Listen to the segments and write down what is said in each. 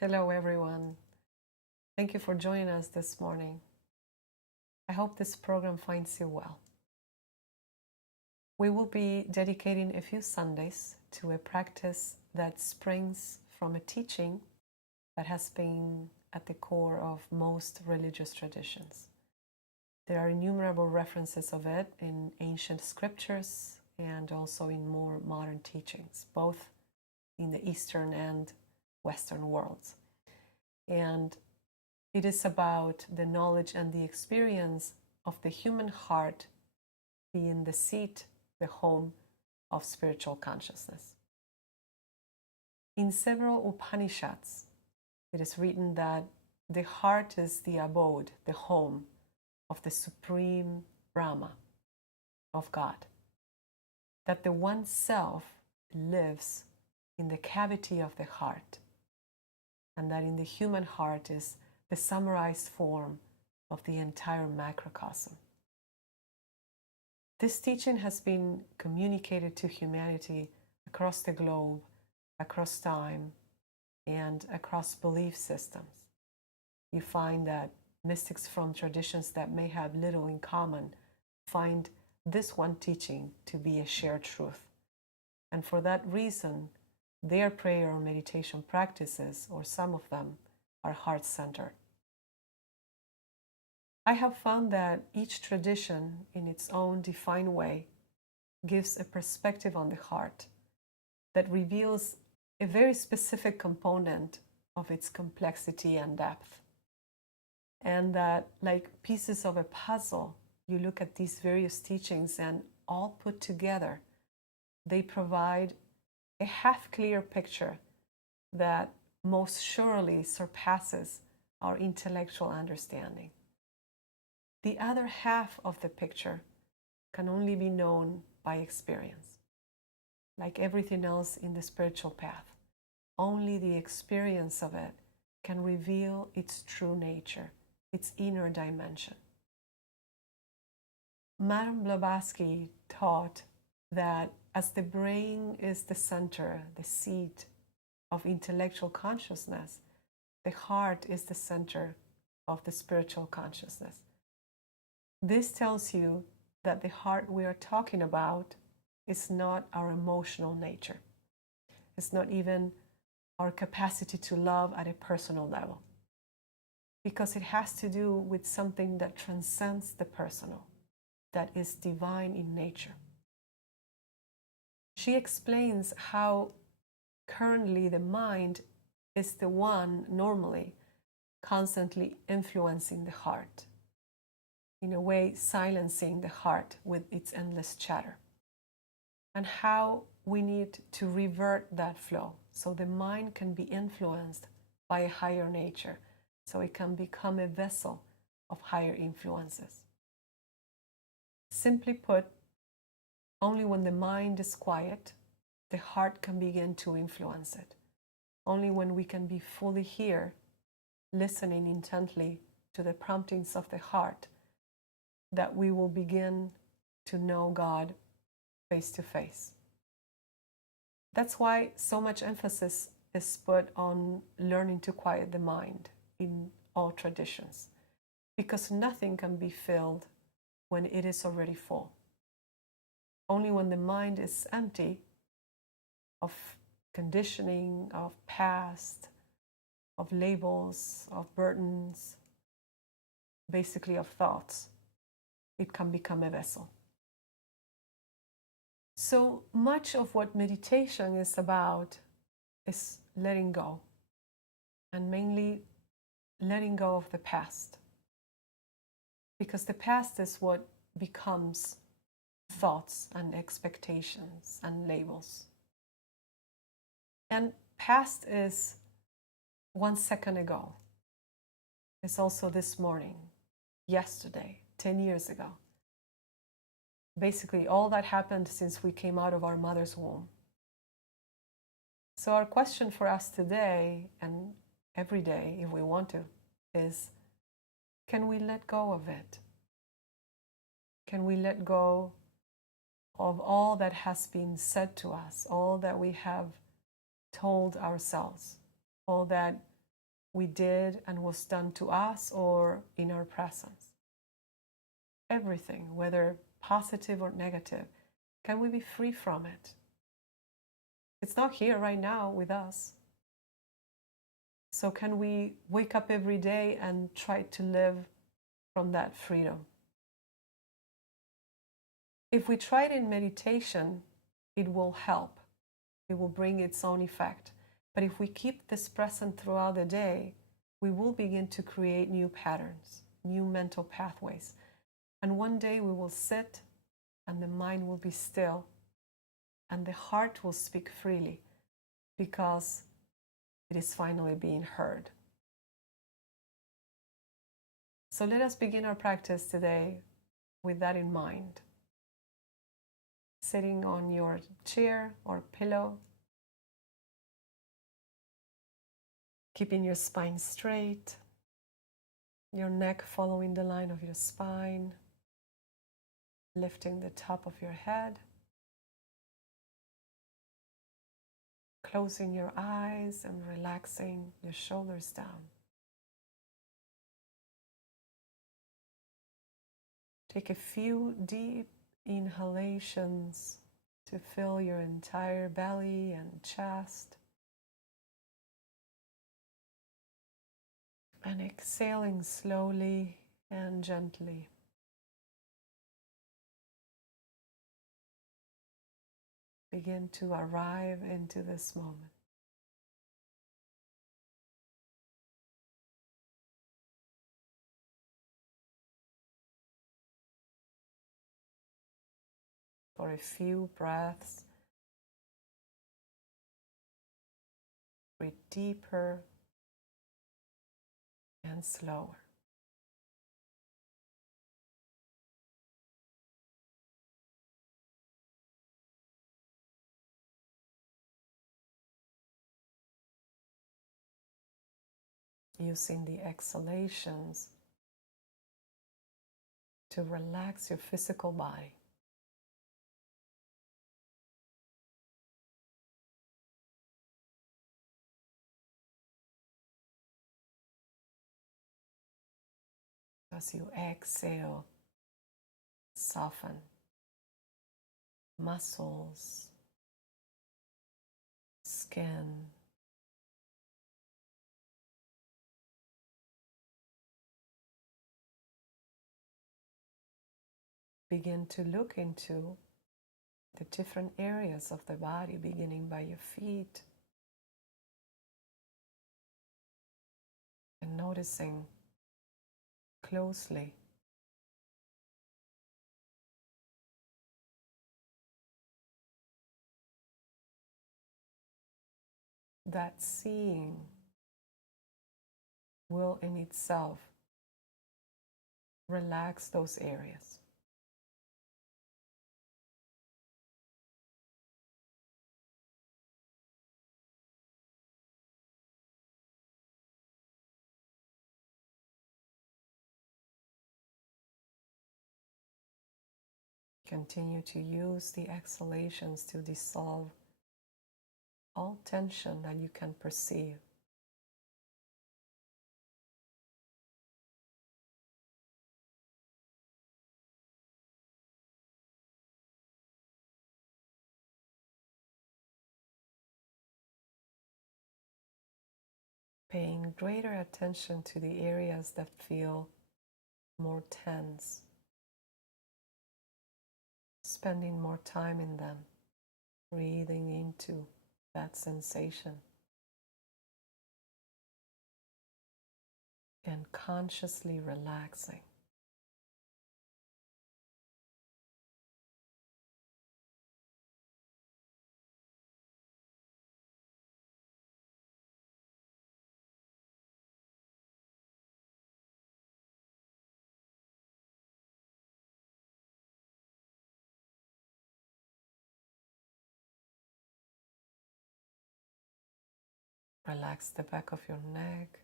Hello, everyone. Thank you for joining us this morning. I hope this program finds you well. We will be dedicating a few Sundays to a practice that springs from a teaching that has been at the core of most religious traditions. There are innumerable references of it in ancient scriptures and also in more modern teachings, both in the Eastern and Western worlds. And it is about the knowledge and the experience of the human heart being the seat, the home of spiritual consciousness. In several Upanishads, it is written that the heart is the abode, the home of the supreme Brahma, of God. That the one self lives in the cavity of the heart, and that in the human heart is the summarized form of the entire macrocosm. This teaching has been communicated to humanity across the globe, across time, and across belief systems. You find that mystics from traditions that may have little in common find this one teaching to be a shared truth. And for that reason, their prayer or meditation practices, or some of them, are heart-centered. I have found that each tradition, in its own defined way, gives a perspective on the heart that reveals a very specific component of its complexity and depth. And that, like pieces of a puzzle, you look at these various teachings and all put together, they provide a half-clear picture that most surely surpasses our intellectual understanding. The other half of the picture can only be known by experience. Like everything else in the spiritual path, only the experience of it can reveal its true nature, its inner dimension. Madame Blavatsky taught that as the brain is the center, the seat of intellectual consciousness, the heart is the center of the spiritual consciousness. This tells you that the heart we are talking about is not our emotional nature. It's not even our capacity to love at a personal level, because it has to do with something that transcends the personal, that is divine in nature. She explains how currently the mind is the one normally constantly influencing the heart, in a way silencing the heart with its endless chatter, and how we need to revert that flow so the mind can be influenced by a higher nature, so it can become a vessel of higher influences. Simply put, only when the mind is quiet, the heart can begin to influence it. Only when we can be fully here, listening intently to the promptings of the heart, that we will begin to know God face to face. That's why so much emphasis is put on learning to quiet the mind in all traditions, because nothing can be filled when it is already full. Only when the mind is empty of conditioning, of past, of labels, of burdens, basically of thoughts, it can become a vessel. So much of what meditation is about is letting go, and mainly letting go of the past, because the past is what becomes thoughts and expectations and labels. And past is 1 second ago. It's also this morning, yesterday, 10 years ago. Basically, all that happened since we came out of our mother's womb. So our question for us today, and every day if we want to, is, can we let go of it? Can we let go of all that has been said to us, all that we have told ourselves, all that we did and was done to us or in our presence. Everything, whether positive or negative, can we be free from it? It's not here right now with us. So can we wake up every day and try to live from that freedom? If we try it in meditation, it will help. It will bring its own effect. But if we keep this present throughout the day, we will begin to create new patterns, new mental pathways. And one day we will sit and the mind will be still and the heart will speak freely because it is finally being heard. So let us begin our practice today with that in mind. Sitting on your chair or pillow, keeping your spine straight, your neck following the line of your spine, lifting the top of your head, closing your eyes and relaxing your shoulders down. Take a few deep inhalations to fill your entire belly and chest. And exhaling slowly and gently. Begin to arrive into this moment. For a few breaths, breathe deeper and slower. Using the exhalations to relax your physical body. As you exhale, soften muscles, skin, begin to look into the different areas of the body, beginning by your feet and noticing closely that seeing will in itself relax those areas. Continue to use the exhalations to dissolve all tension that you can perceive. Paying greater attention to the areas that feel more tense, spending more time in them, breathing into that sensation, and consciously relaxing. Relax the back of your neck,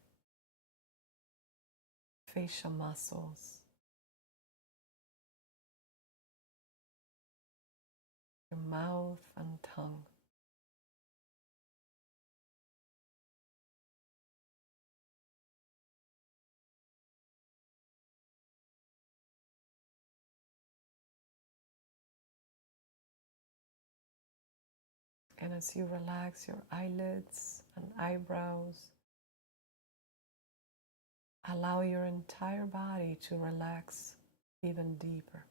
facial muscles, your mouth and tongue. And as you relax your eyelids and eyebrows, allow your entire body to relax even deeper.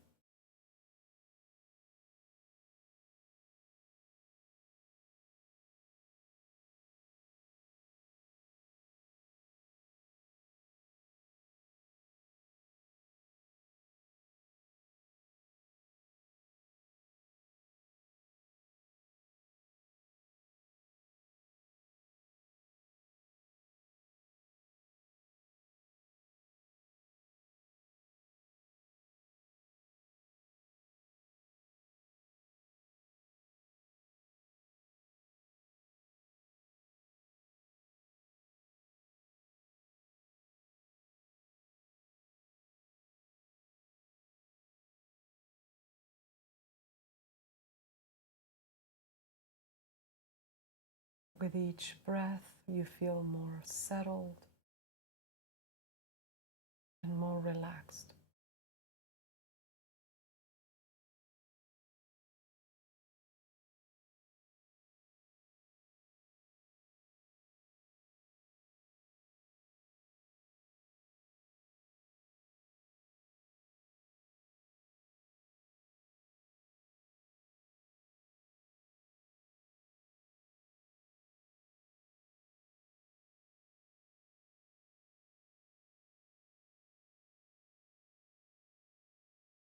With each breath, you feel more settled and more relaxed.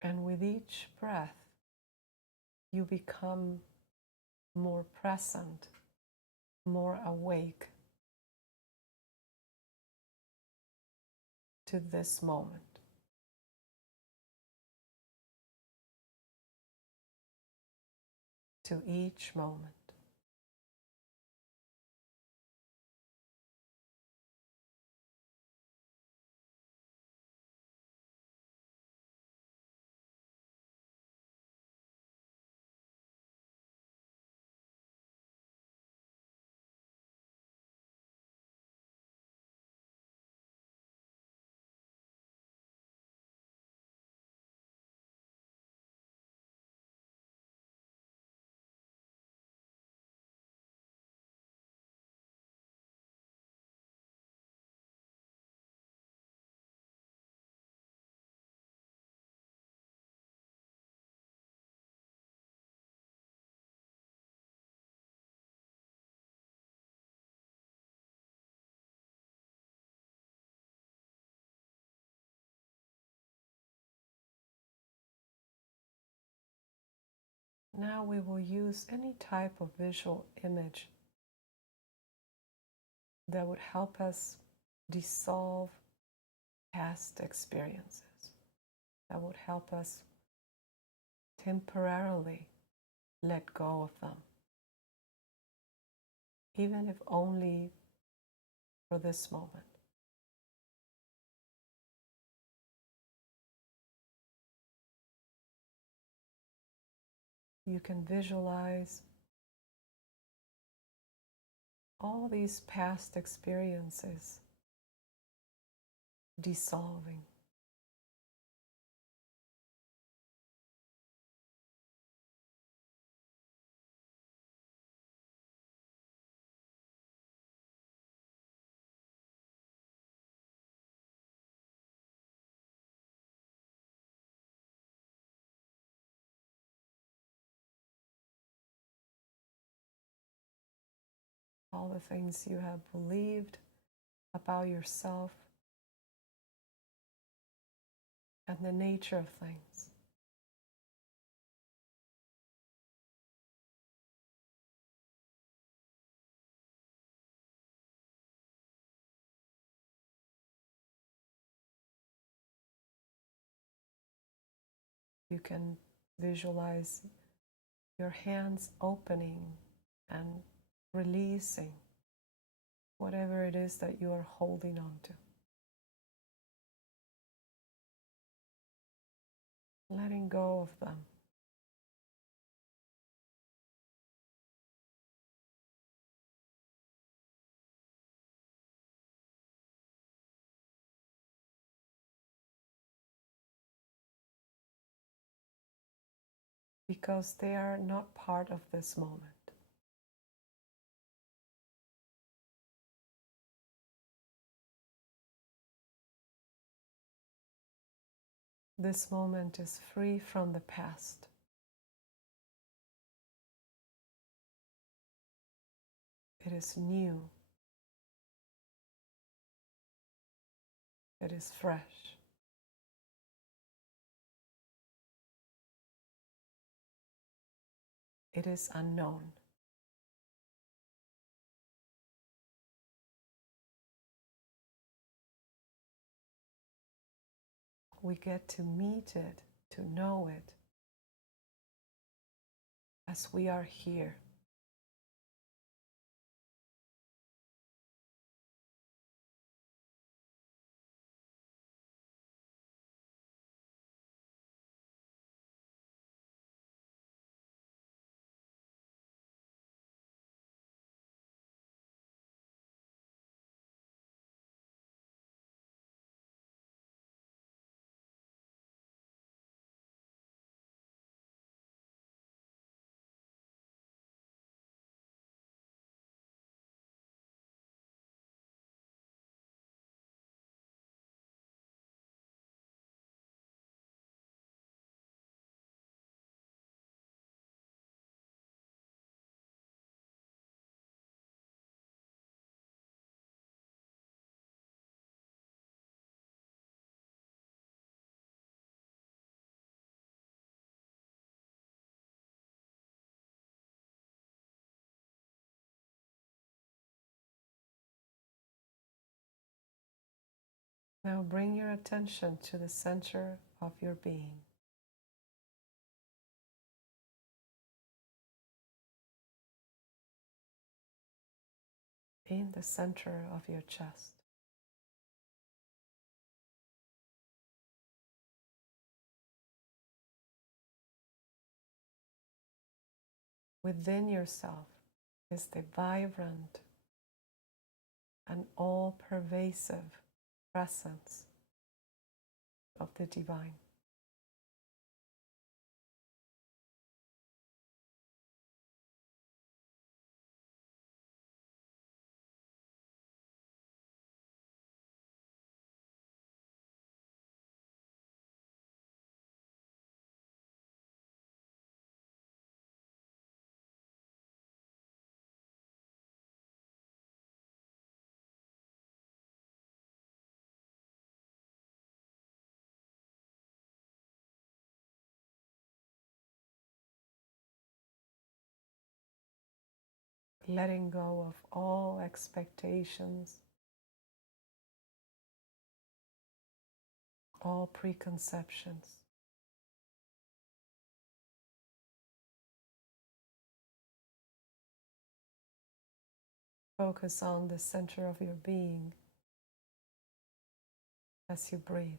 And with each breath, you become more present, more awake to this moment. To each moment. Now we will use any type of visual image that would help us dissolve past experiences, that would help us temporarily let go of them, even if only for this moment. You can visualize all these past experiences dissolving. All the things you have believed about yourself and the nature of things. You can visualize your hands opening and releasing whatever it is that you are holding on to. Letting go of them. Because they are not part of this moment. This moment is free from the past. It is new. It is fresh. It is unknown. We get to meet it, to know it, as we are here. Now bring your attention to the center of your being. In the center of your chest. Within yourself is the vibrant and all-pervasive presence of the divine. Letting go of all expectations, all preconceptions. Focus on the center of your being as you breathe.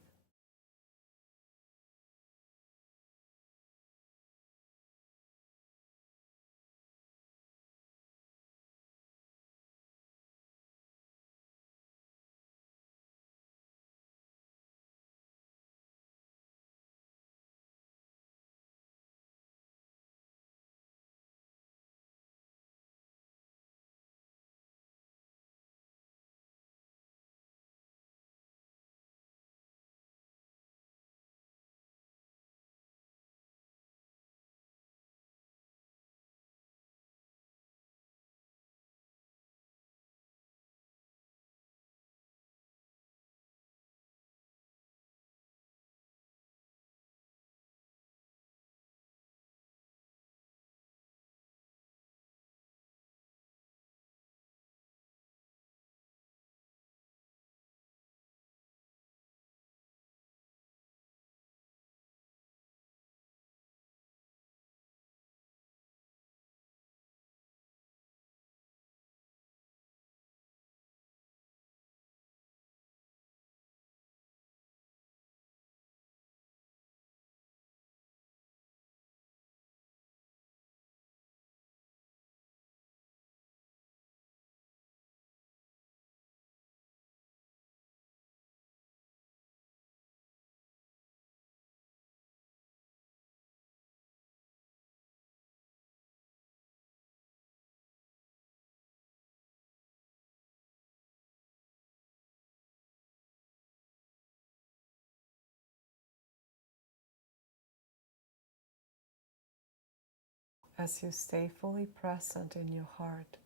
as you stay fully present in your heart,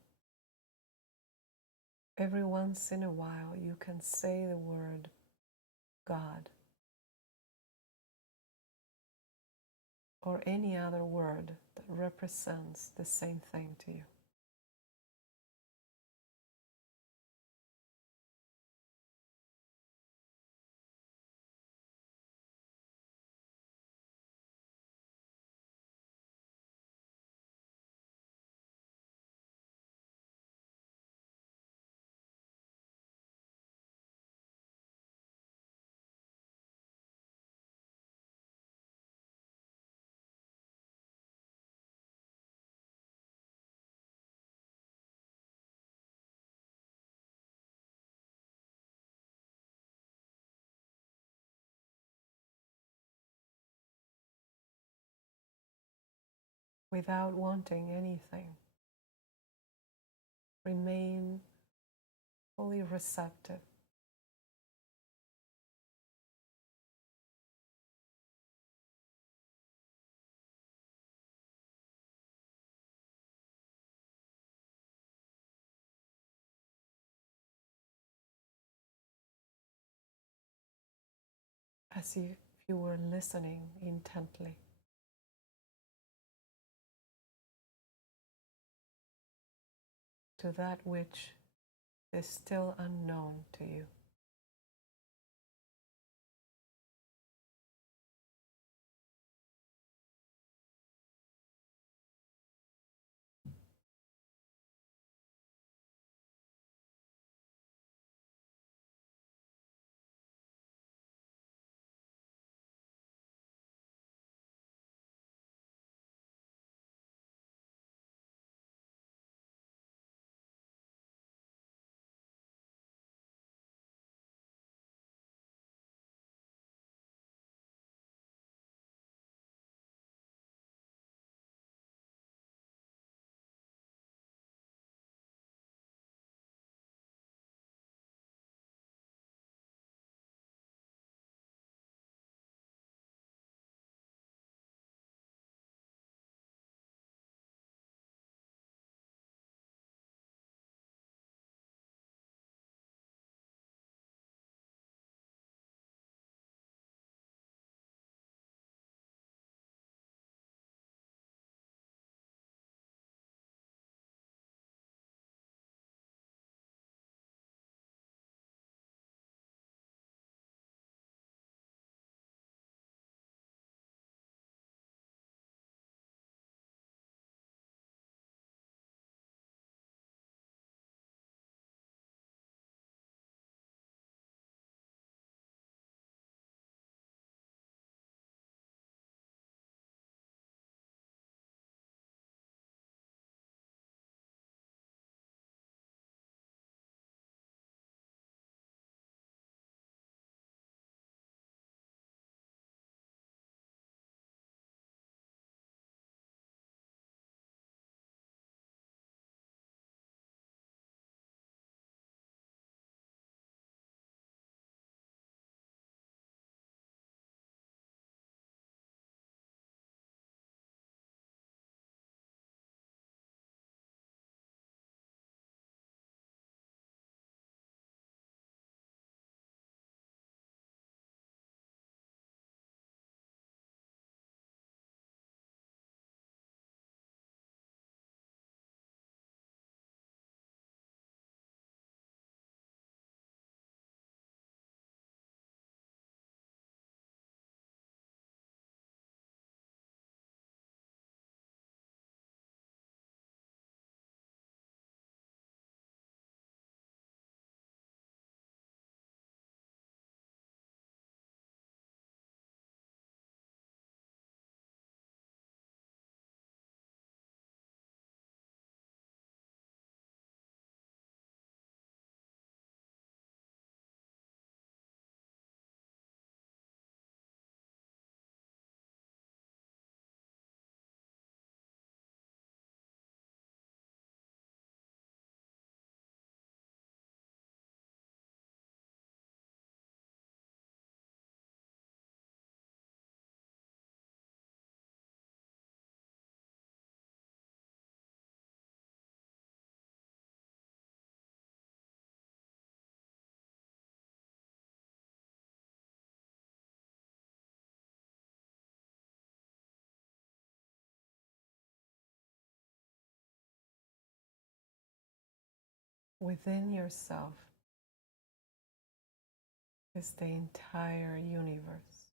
every once in a while you can say the word God or any other word that represents the same thing to you. Without wanting anything, remain fully receptive. As if you were listening intently. To that which is still unknown to you. within yourself is the entire universe.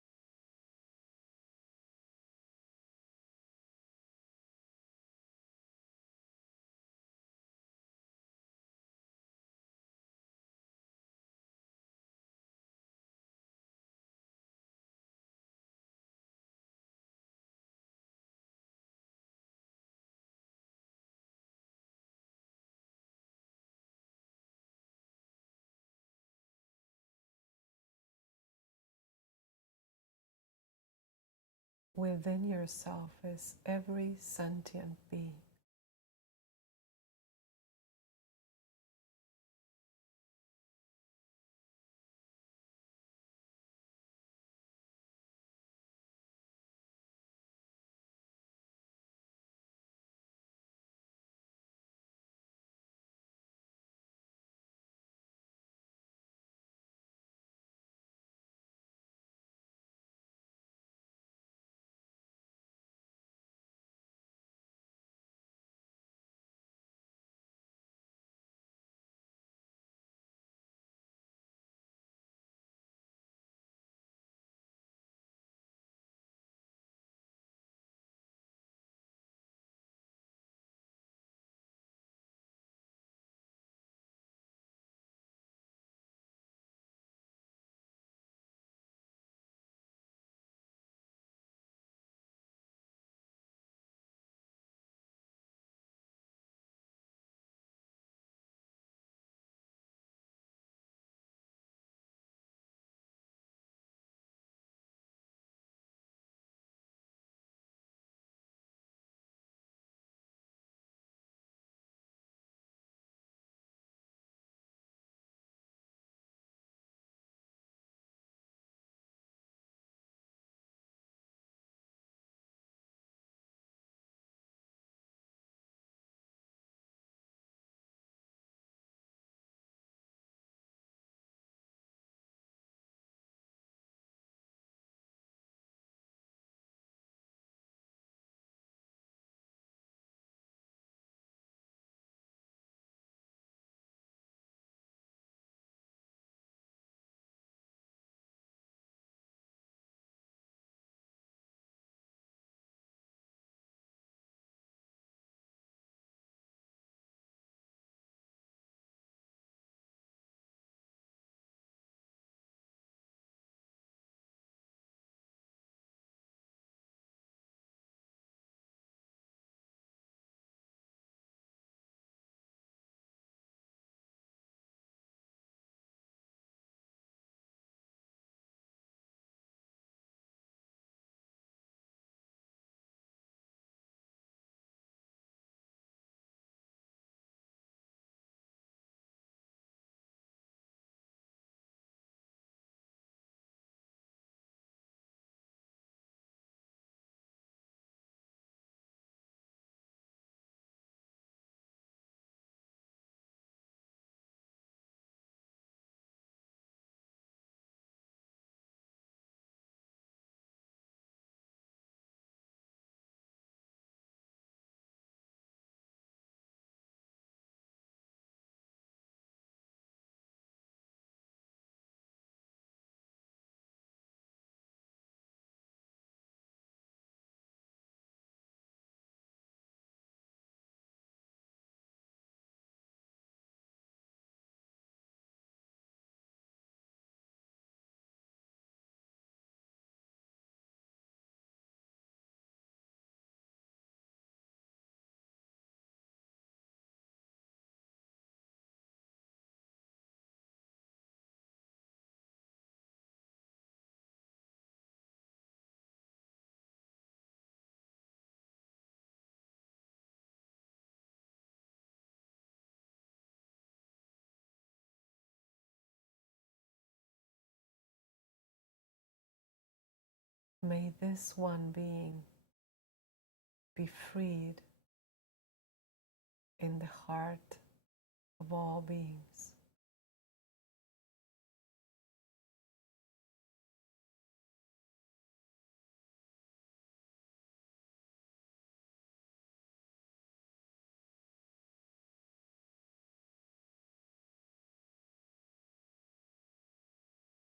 Within yourself is every sentient being. May this one being be freed in the heart of all beings.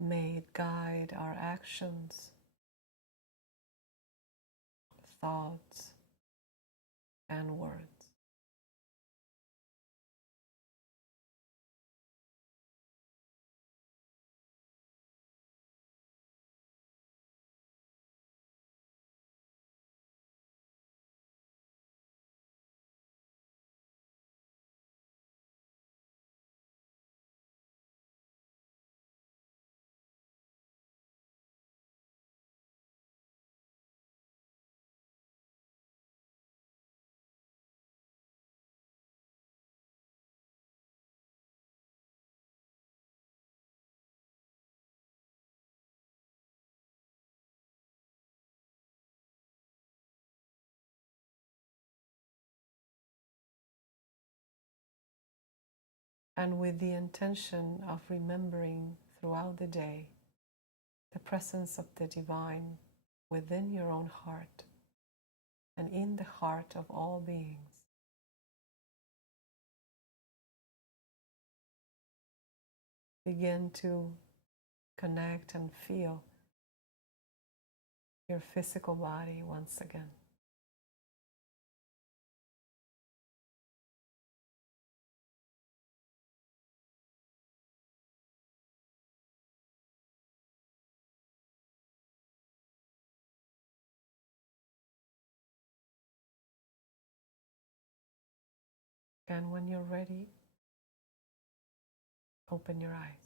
May it guide our actions, thoughts, and words. And with the intention of remembering throughout the day the presence of the divine within your own heart and in the heart of all beings, begin to connect and feel your physical body once again. And when you're ready, open your eyes.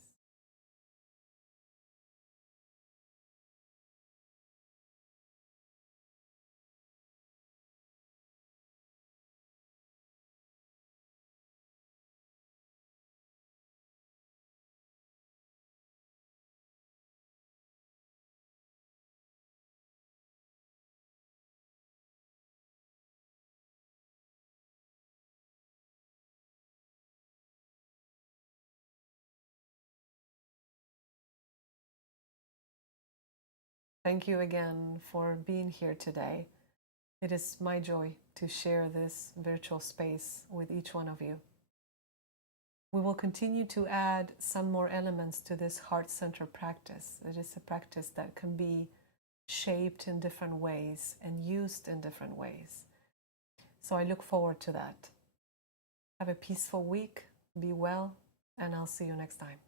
Thank you again for being here today. It is my joy to share this virtual space with each one of you. We will continue to add some more elements to this heart center practice. It is a practice that can be shaped in different ways and used in different ways. So I look forward to that. Have a peaceful week, be well, and I'll see you next time.